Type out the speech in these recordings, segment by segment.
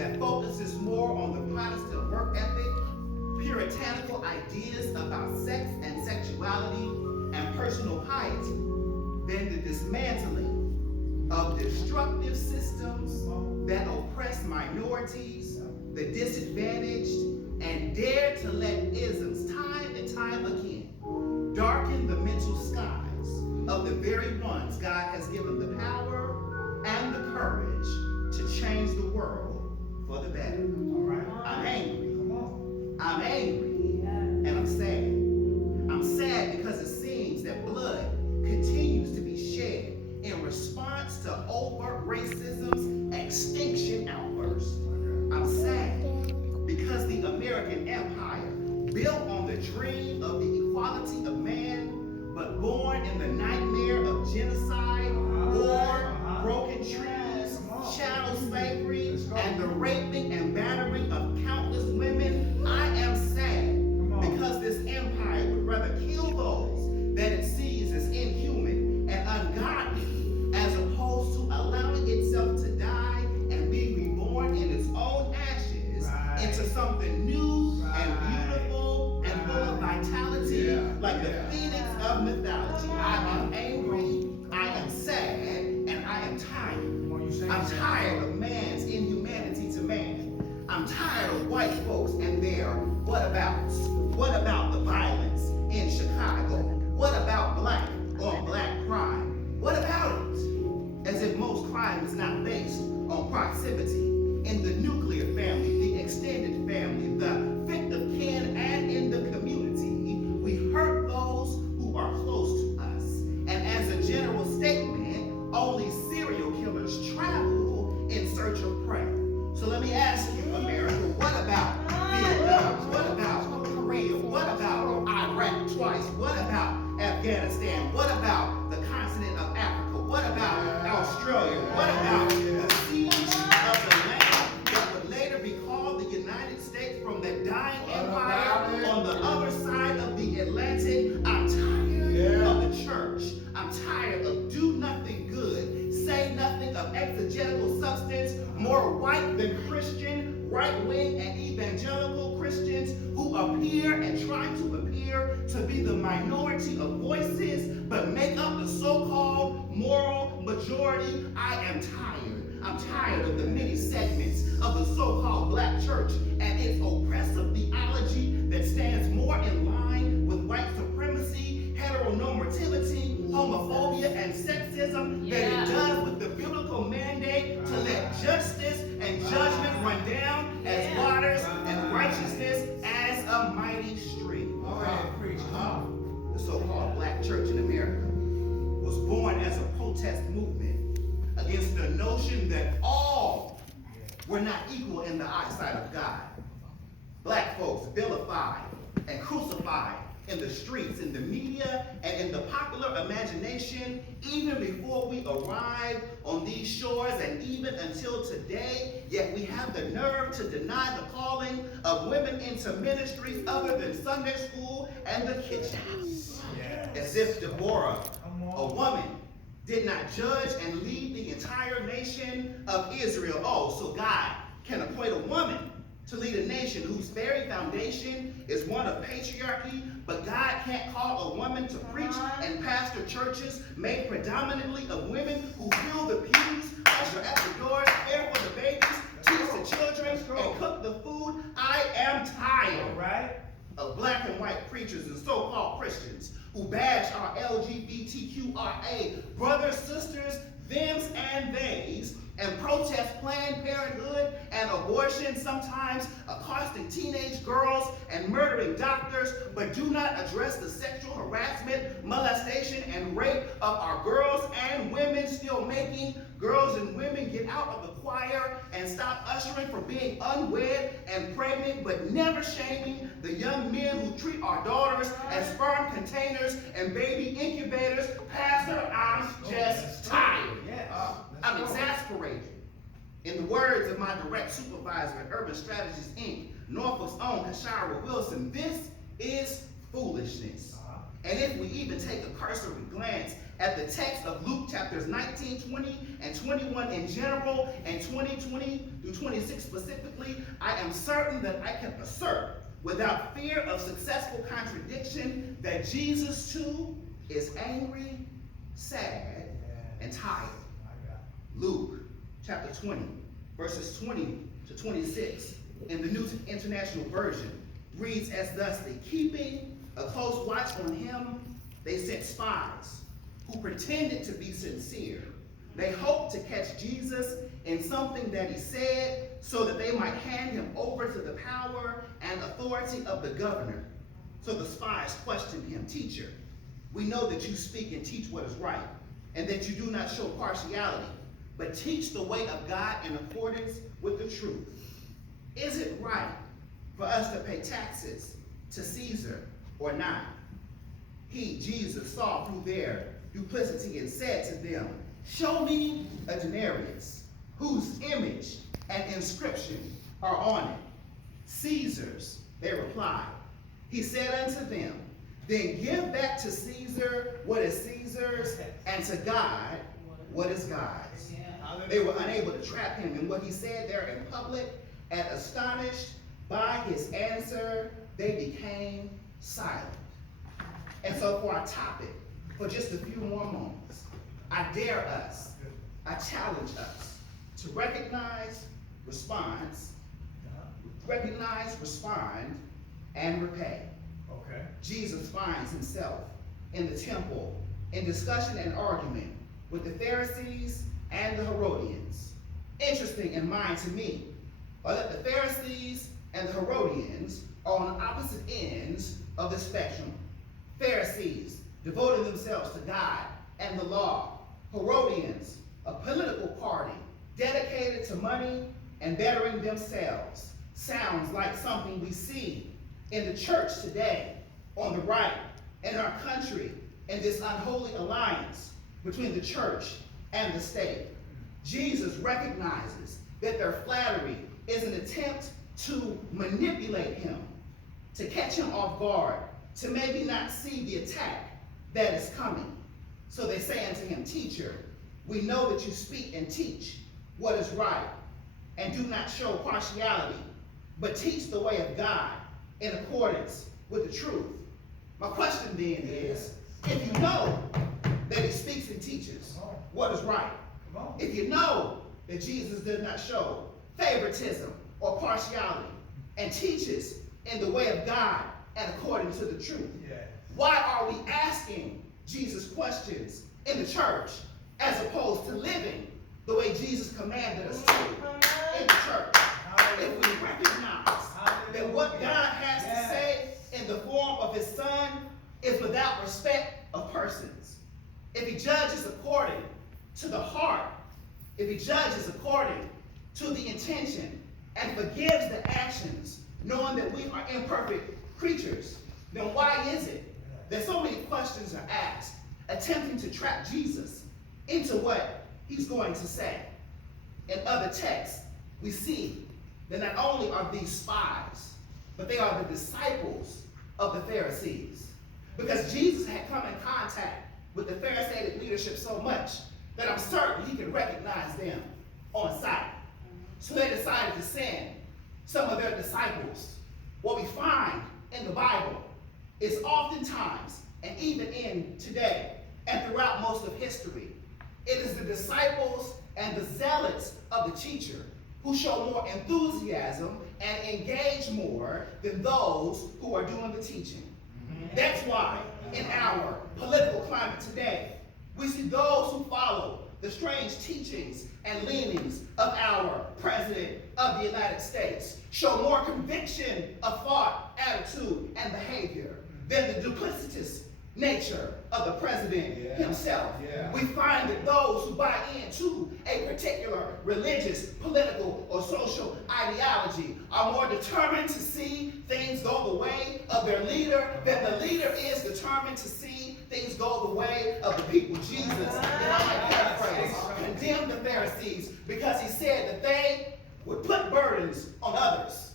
that focuses more on the Protestant work ethic, puritanical ideas about sex and sexuality, and personal piety than the dismantling of destructive systems that oppress minorities, the disadvantaged, and dare to let isms time and time again darken the mental skies of the very ones God has given the power and the courage to change the world for the better. I'm angry. I'm angry, and I'm sad. I'm sad because it seems that blood continues to be shed in response to overt racism's extinction outburst. I'm sad because the American empire, built on the dream of the equality of man, but born in the nightmare of genocide, war, broken trees, chattel slavery, and the raping and battering of countless women, I am sad because this empire would rather kill those that it sees as inhuman and ungodly, as opposed to allowing itself to die and be reborn in its own ashes into something new and beautiful and full of vitality, like the phoenix of mythology. I am angry, I am sad, and I am tired. I'm tired of man's inhumanity to man. I'm tired of white folks and their whatabouts. What about the violence in Chicago? What about black on black crime? What about it? As if most crime is not based on proximity. In the nuclear family, the extended family, the victim kin, and in the community, we hurt those who are close to us. And as a general statement, only serial killers travel in search of prey. So let me ask you, America, what about Vietnam? What about Korea? What about Iraq twice? What about Afghanistan? What about the continent of Africa? What about Australia? What about the siege of the land that would later be called the United States from the dying empire on the other side of the Atlantic? I'm tired of the church. I'm tired of do nothing good, say nothing of exegetical substance, more white than Christian, right-wing and evangelical Christians who appear and try to appear to be the minority of voices, but make up the so-called moral majority. I am tired. I'm tired of the many segments of the so-called black church and its oppressive theology that stands more in line with white supremacy, heteronormativity, homophobia, and sexism than it does with the biblical mandate to let justice and judgment run down as waters and righteousness as a mighty stream. The so-called black church in America was born as a protest movement against the notion that all were not equal in the eyesight of God. Black folks vilified and crucified in the streets, in the media, and in the popular imagination, even before we arrived on these shores and even until today, yet we have the nerve to deny the calling of women into ministries other than Sunday school and the kitchen. As if Deborah, a woman, did not judge and lead the entire nation of Israel. Oh, so God can appoint a woman to lead a nation whose very foundation is one of patriarchy, but God can't call a woman to preach and pastor churches made predominantly of women who fill the pews, usher at the doors, care for the babies, teach the children, and cook the food. I am tired of black and white preachers and so-called Christians who bash our LGBTQIA brothers, sisters, thems, and theys, and protest Planned Parenthood and abortion, sometimes accosting teenage girls and murdering doctors, but do not address the sexual harassment, molestation, and rape of our girls and women, still making girls and women get out of the choir and stop ushering for being unwed and pregnant, but never shaming the young men who treat our daughters as sperm containers and baby incubators. Pastor, I'm just tired. I'm exasperated. In the words of my direct supervisor at Urban Strategies, Inc., Norfolk's own Kashara Wilson, this is foolishness. And if we even take a cursory glance at the text of Luke chapters 19, 20, and 21 in general, and 20 through 26 specifically, I am certain that I can assert without fear of successful contradiction that Jesus too is angry, sad, and tired. Luke chapter 20, verses 20 to 26 in the New International Version reads as thusly: keeping a close watch on him, they sent spies who pretended to be sincere. They hoped to catch Jesus in something that he said so that they might hand him over to the power and authority of the governor. So the spies questioned him, "Teacher, we know that you speak and teach what is right, and that you do not show partiality, but teach the way of God in accordance with the truth. Is it right for us to pay taxes to Caesar or not?" He, Jesus, saw through their duplicity and said to them, "Show me a denarius whose image and inscription are on it." "Caesar's," they replied. He said unto them, "Then give back to Caesar what is Caesar's, and to God what is God's." They were unable to trap him in what he said there in public, and astonished by his answer, they became silent. And so for our topic, for just a few more moments, I dare us, I challenge us to recognize, respond, and repay. Okay. Jesus finds himself in the temple in discussion and argument with the Pharisees and the Herodians. Interesting in mind to me are that the Pharisees and the Herodians are on opposite ends of the spectrum. Pharisees devoting themselves to God and the law. Herodians, a political party dedicated to money and bettering themselves. Sounds like something we see in the church today, on the right, in our country, in this unholy alliance between the church and the state. Jesus recognizes that their flattery is an attempt to manipulate him, to catch him off guard, to maybe not see the attack that is coming. So they say unto him, "Teacher, we know that you speak and teach what is right, and do not show partiality, but teach the way of God in accordance with the truth." My question then is, if you know that he speaks and teaches what is right, if you know that Jesus does not show favoritism or partiality, and teaches in the way of God and according to the truth, why are we asking Jesus questions in the church as opposed to living the way Jesus commanded us to in the church? If we recognize that what God has to say in the form of his Son is without respect of persons, if he judges according to the heart, if he judges according to the intention, and forgives the actions, knowing that we are imperfect creatures, then why is it that so many questions are asked, attempting to trap Jesus into what he's going to say? In other texts, we see that not only are these spies, but they are the disciples of the Pharisees. Because Jesus had come in contact with the Pharisaic leadership so much that I'm certain he could recognize them on sight. So they decided to send some of their disciples. What we find in the Bible is oftentimes, and even in today, and throughout most of history, it is the disciples and the zealots of the teacher who show more enthusiasm and engage more than those who are doing the teaching. That's why in our political climate today, we see those who follow the strange teachings and leanings of our President of the United States show more conviction of thought, attitude, and behavior than the duplicitous nature of the president himself. We find that those who buy into a particular religious, political, or social ideology are more determined to see things go the way of their leader than the leader is determined to see things go the way of the people. Jesus, and I might paraphrase, condemned the Pharisees because he said that they would put burdens on others,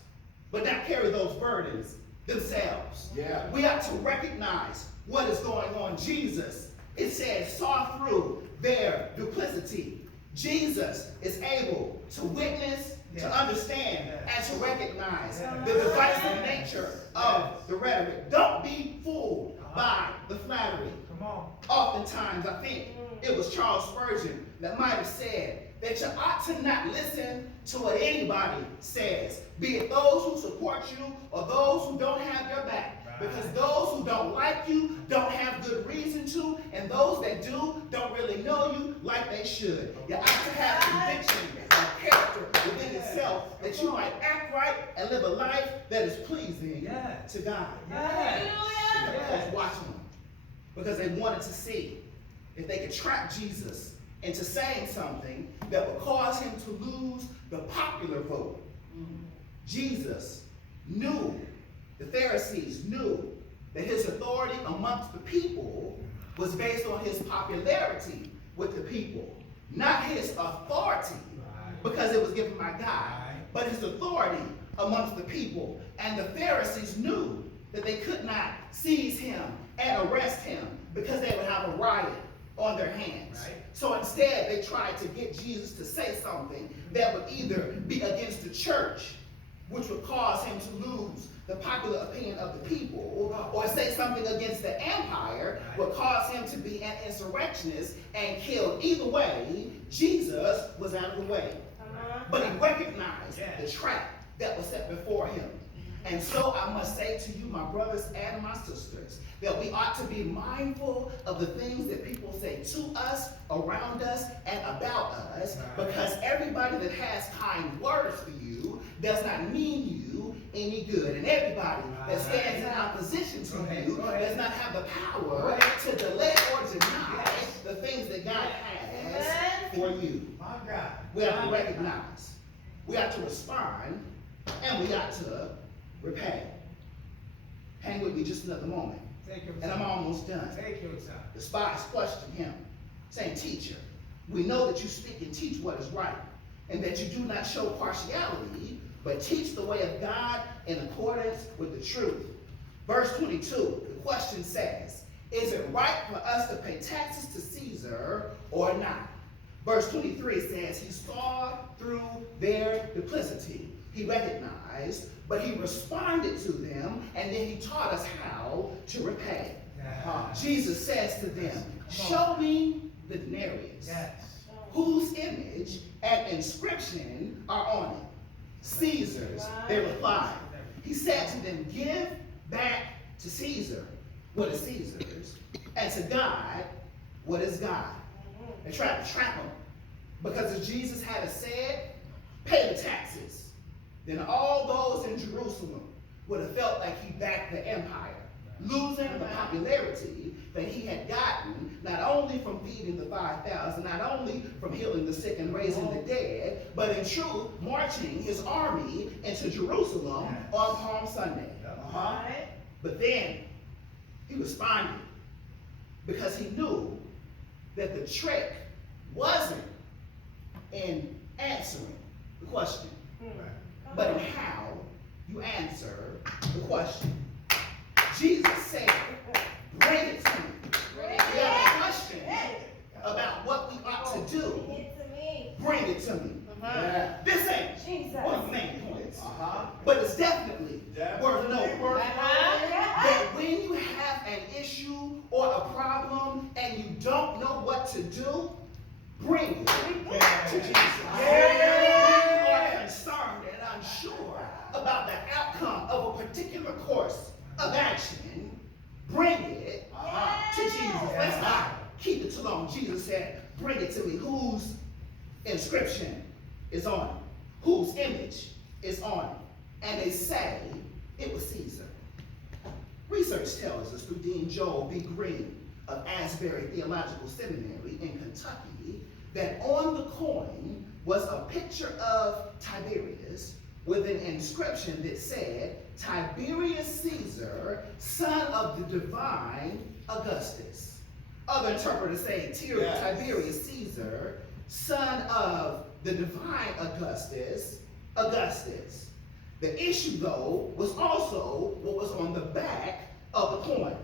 but not carry those burdens themselves. Yeah. We have to recognize what is going on. Jesus, it says, saw through their duplicity. Jesus is able to witness, to understand, and to recognize the divisive nature of the rhetoric. Don't be fooled by the flattery. Come on. Oftentimes, I think it was Charles Spurgeon that might have said that you ought to not listen to what anybody says, be it those who support you or those who don't have your back. Because those who don't like you don't have good reason to, and those that do don't really know you like they should. You ought to have conviction and character within yourself that you might act right and live a life that is pleasing to God. Because watching them, because they wanted to see if they could trap Jesus into saying something that would cause him to lose the popular vote. Jesus knew, the Pharisees knew, that his authority amongst the people was based on his popularity with the people, not his authority, because it was given by God, but his authority amongst the people. And the Pharisees knew that they could not seize him and arrest him because they would have a riot on their hands. So instead, they tried to get Jesus to say something that would either be against the church, which would cause him to lose the popular opinion of the people, or say something against the empire, would cause him to be an insurrectionist and killed. Either way, Jesus was out of the way. But he recognized the trap that was set before him. And so I must say to you, my brothers and my sisters, that we ought to be mindful of the things that people say to us, around us, and about us, because everybody that has kind words for you does not mean you any good. And everybody that stands in opposition to you does not have the power to delay or deny the things that God has for you. We have to recognize, we have to respond, and we got to repay. Hang with me just another moment. And I'm almost done. The spies questioned him, saying, "Teacher, we know that you speak and teach what is right, and that you do not show partiality, but teach the way of God in accordance with the truth." Verse 22, the question says, "Is it right for us to pay taxes to Caesar or not?" Verse 23 says, he saw through their duplicity. He recognized, but he responded to them, and then he taught us how to repay. Jesus says to them, "Show me the denarius. Whose image and inscription are on it?" "Caesar's," they replied. He said to them, "Give back to Caesar what is Caesar's, and to God what is God." They tried to trap him, because as Jesus had said, pay the taxes. Then all those in Jerusalem would have felt like he backed the empire, losing the popularity that he had gotten, not only from feeding the 5,000, not only from healing the sick and raising the dead, but in truth, marching his army into Jerusalem on Palm Sunday. But then he responded, because he knew that the trick wasn't in answering the question, but in how you answer the question. Jesus said, "Bring it to me." We have a question about what we ought to do. Bring it to me. This ain't one of the main points, but it's definitely worth noting that when you have an issue or a problem and you don't know what to do, bring it to Jesus. When you are concerned and unsure about the outcome of a particular course of action, bring it to Jesus. Let's not keep it too long. Jesus said, "Bring it to me." Whose inscription is on it? Whose image is on it? And they say it was Caesar. Research tells us through Dean Joel B. Green of Asbury Theological Seminary in Kentucky that on the coin was a picture of Tiberius with an inscription that said, "Tiberius Caesar, son of the divine Augustus." Other interpreters say Tiberius Caesar, son of the divine Augustus, Augustus. The issue, though, was also what was on the back of the coin.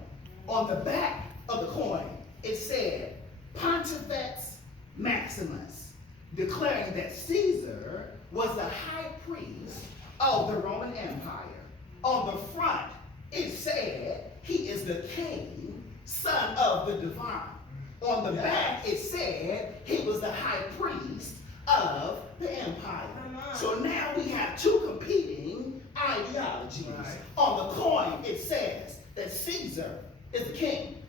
On the back of the coin, it said, Pontifex Maximus, declaring that Caesar was the high priest of the Roman Empire. On the front, it said, he is the king, son of the divine. On the back, it said, he was the high priest of the empire. So now we have two competing ideologies. Right. On the coin, it says that Caesar is the king,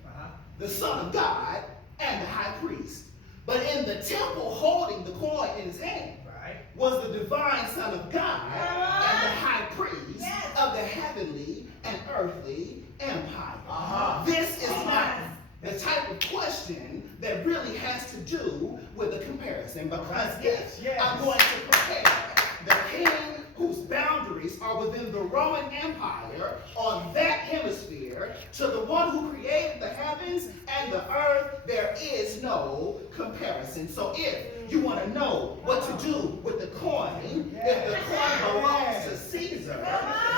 the son of God, and the high priest. But in the temple holding the coin in his hand was the divine son of God and the high priest of the heavenly and earthly empire. This is not the type of question that really has to do with the comparison, because I'm going to compare the king whose boundaries are within the Roman Empire on that hemisphere to the one who created the heavens and the earth. There is no comparison. So if you want to know what to do with the coin, if the coin belongs to Caesar,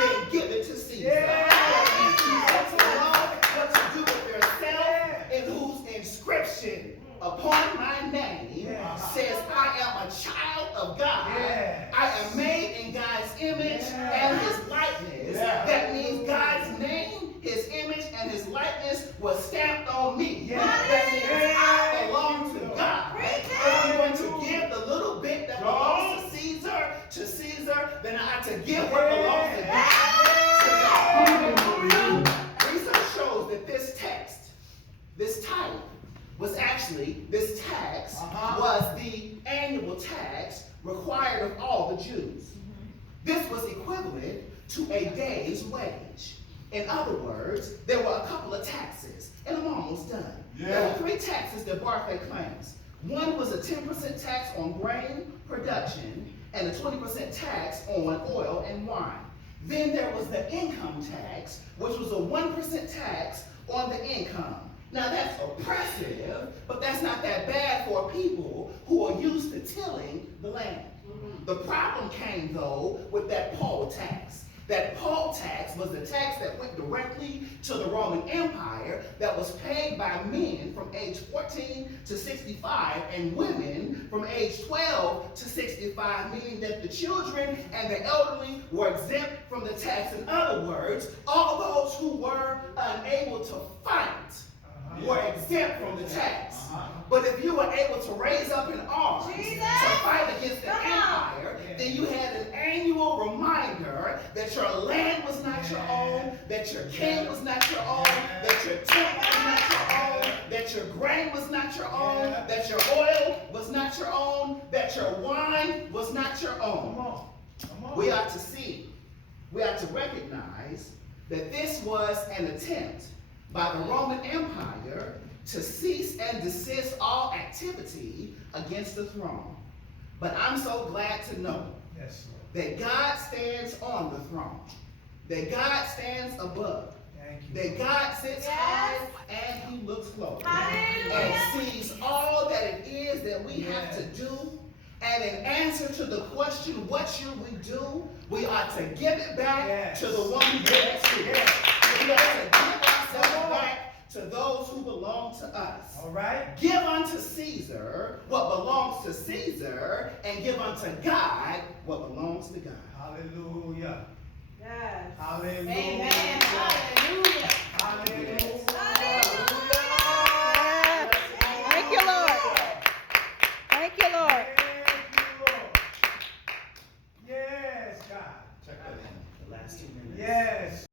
then give it to Caesar. If you want to know what to do with yourself, and whose inscription upon my name says, I am a child of God. I am made in God's image and his likeness. That means God's name, his image, and his likeness was stamped on me. That means I belong to God. If I'm going to give the little bit that belongs to Caesar, then I have to give what belongs to God. Research shows that this text, this type, was actually, this tax was the annual tax required of all the Jews. This was equivalent to a day's wage. In other words, there were a couple of taxes, and I'm almost done. There were 3 taxes that Barclay claims. One was a 10% tax on grain production and a 20% tax on oil and wine. Then there was the income tax, which was a 1% tax on the income. Now that's oppressive, but that's not that bad for people who are used to tilling the land. The problem came, though, with that poll tax. That poll tax was the tax that went directly to the Roman Empire that was paid by men from age 14 to 65 and women from age 12 to 65, meaning that the children and the elderly were exempt from the tax. In other words, all those who were unable to fight were exempt from the tax. But if you were able to raise up in arms to fight against the empire, then you had an annual reminder that your land was not your own, that your king was not your own, that your tent was not your own, that your grain was not your own, that your oil was not your own, that your wine was not your own. We ought to see, we ought to recognize that this was an attempt by the Roman Empire to cease and desist all activity against the throne. But I'm so glad to know that God stands on the throne, that God stands above, that God sits high and he looks low and sees all that it is that we have to do. And in answer to the question, what should we do? We ought to give it back to the one who gave it to us. We ought to give ourselves back to those who belong to us. All right. Give unto Caesar what belongs to Caesar, and give unto God what belongs to God. Hallelujah. Yes. Hallelujah. Amen. Hallelujah. Hallelujah. Thank you, Lord. Thank you, Lord. Yes, God. Check that in. The last 2 minutes. Yes.